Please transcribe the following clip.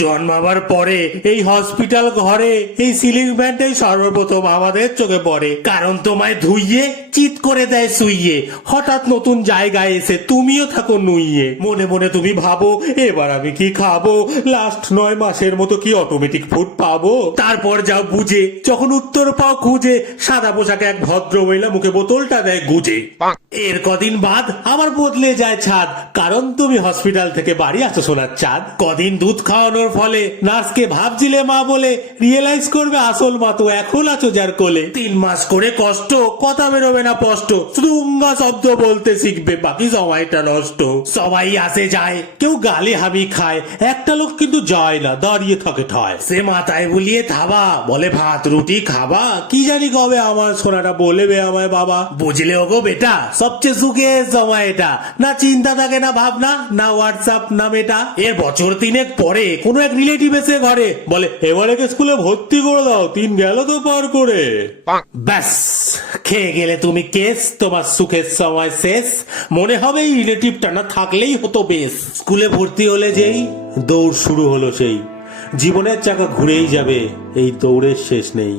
জন্মাবার পরে এই হসপিটাল ঘরে এই সিলিং ফ্যানটাই সর্বপ্রথম আমাদের চোখে পড়ে, কারণ তোমায় ধুইয়ে চিৎ করে দেয় শুইয়ে। হঠাৎ নতুন জায়গায় এসে তুমিও থাকো নুইয়ে। মনে মনে তুমি ভাবো এবার আমি কি খাবো, লাস্ট 9 মাসের মতো কি অটোমেটিক ফুড পাবো। তারপর যাও বুঝে, যখন উত্তর পাও খুঁজে, সাদা পোশাকে এক ভদ্র মহিলা মুখে বোতলটা দেয় গুজে। এর কদিন বাদ আবার বদলে যায় ছাদ, কারণ তুমি হসপিটাল থেকে বাড়ি আসো সোনার চাঁদ। কদিন দুধ খাওয়ানোর ফলে নার্সকে ভাবছিলে মা বলে, রিয়েলাইজ করবে আসল মা তো এখন আছো যার কোলে। 3 মাস করে কষ্ট, কথা বেরোবে না স্পষ্ট, শুধু উঙ্গা শব্দ বলতে শিখবে, বাকি সময়টা নষ্ট। সবাই আসে যায়, কেউ গালে হাবি খায়, একটা লোক কিন্তু যায় না, দাঁড়িয়ে থাকে ঠায়। সে মাথায় বুলিয়ে থাবা, বলে ভাত রুটি খাবা, কি জানি কবে আমার সোনাটা বলবে আমায় বাবা। বুঝলে ওগো বেটা, সবচেয়ে সুখের সময় এটা, না চিন্তা থাকে না ভাবনা, না হোয়াটসঅ্যাপ না মেটা। এর বছর 3 পরে কোনো এক রিলেটিভ এসে ঘরে বলে, এবারে স্কুলে ভর্তি করে দাও, 3 গেল তো পার করে। ব্যাস, খেয়ে গেলে তুমি কেস, তোমার সুখের সময় শেষ। মনে হবে এই রিলেটিভটা না থাকলেই হতো বেশ। স্কুলে ভর্তি হলে যেই দৌড় শুরু হলো সেই, জীবনের চাকা ঘুরেই যাবে, এই দৌড়ের শেষ নেই।